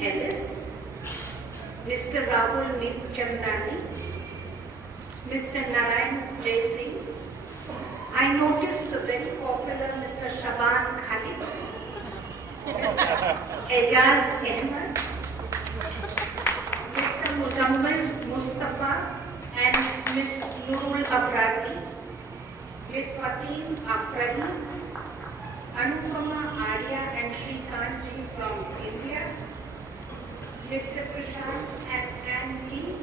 Ellis, Mr. Rahul Chandani, Mr. Narayan Jayasingh. I noticed the very popular Mr. Shaban Khalid, Mr. Ejaz Ahmed, Mr. Muzammal Mustafa and Ms. Nurul Afradi, Ms. Fatin Afradi, Anupama Arya and Shrikant ji from India, Mr. Prashant and Ann Lee,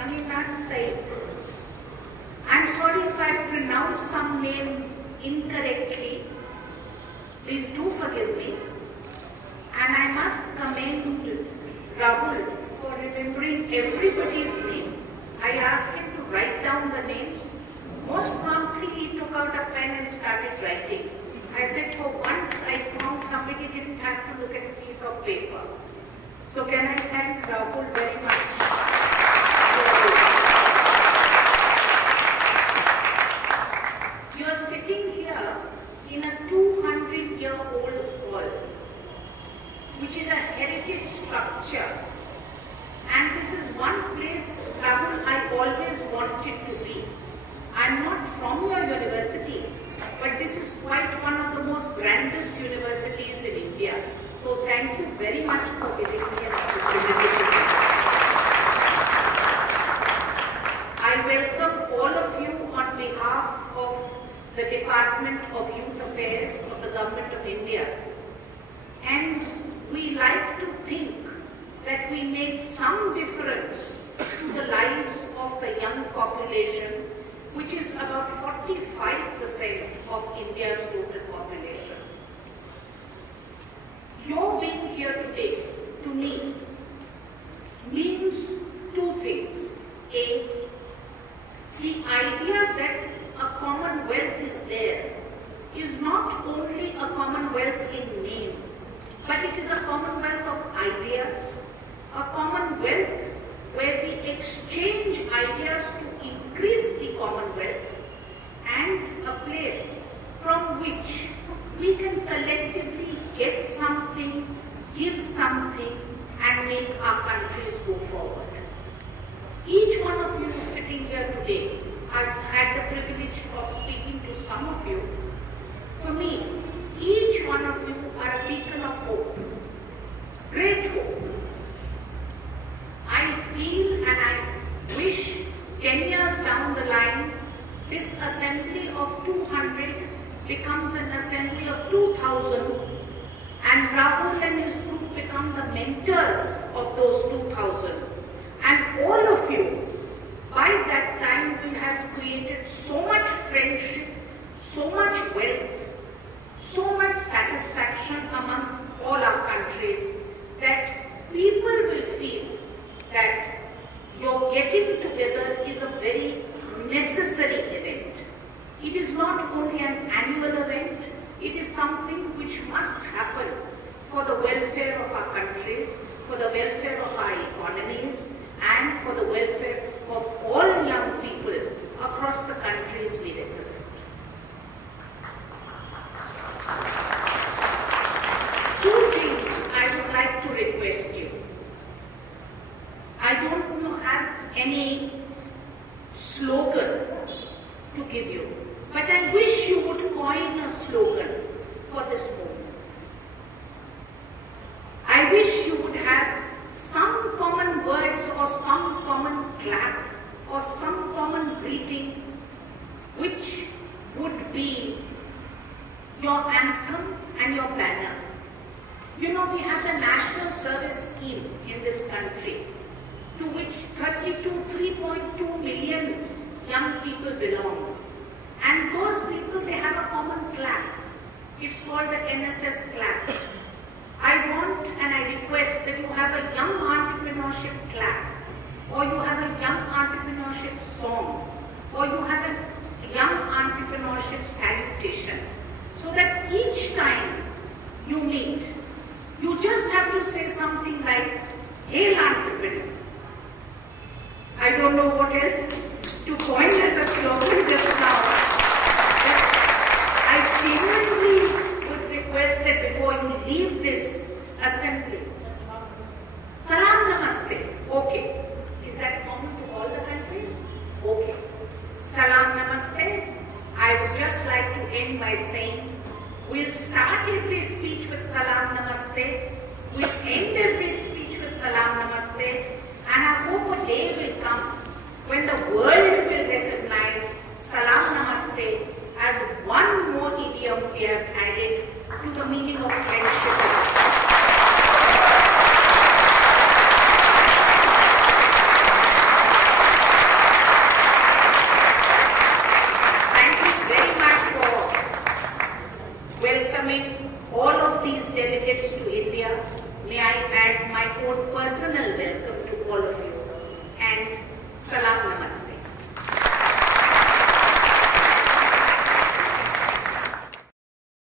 Aninath Said. I'm sorry if I pronounce some name incorrectly. Please do forgive me. And I must commend Rahul for remembering everybody's name. I asked him to write down the names. Most promptly he took out a pen and started writing. I said for once I found somebody didn't have to look at a piece of paper. So can I thank Rahul very much. You are sitting here in a 200-year-old hall, which is a heritage structure. And this is one place, Rahul, I always wanted to be. I'm not from your university, but this is quite one of the most grandest universities in India. So thank you very much for giving me an opportunity. I welcome all of you on behalf of the Department of Youth Affairs of the Government of India. And we like to think that we make some difference to the lives of the young population, which is about 45% of India's total population. Your being here today, to me, means two things. A, the idea that a commonwealth is there is not only a commonwealth in names, but it is a commonwealth of ideas, a commonwealth where we exchange ideas to increase the commonwealth, and a place from which we can collectively get something, give something, and make our countries go forward. Each one of you sitting here today has had the privilege of speaking to some of you. For me, each one of you are a beacon of hope, great hope. I feel and I wish 10 years down the line, this assembly of 200 becomes an assembly of 2,000, and Rahul and his group become the mentors of those 2,000. And all of you, by that time, will have created so much friendship, so much wealth, so much satisfaction among all our countries, that people will feel that your getting together is a very necessary event. It is not only an annual event, it is something which must happen for the welfare of our countries, for the welfare of our economies, and for the welfare of all young people across the countries we represent. Two things I would like to request you. I don't have any slogan to give you, but I wish you would coin a slogan for this movement. I wish you would have some common words or some common clap or some common greeting which would be your anthem and your banner. You know, we have the National Service Scheme in this country, to which 3.2 million young people belong. And those people, they have a common clap. It's called the NSS clap. I want and I request that you have a young entrepreneurship clap, or you have a young entrepreneurship song, or you have a young entrepreneurship salutation, so that each time you meet, you just have to say something like, "Hail entrepreneur." I don't know what else to coin as a slogan just now. But I genuinely would request that before you leave this when the world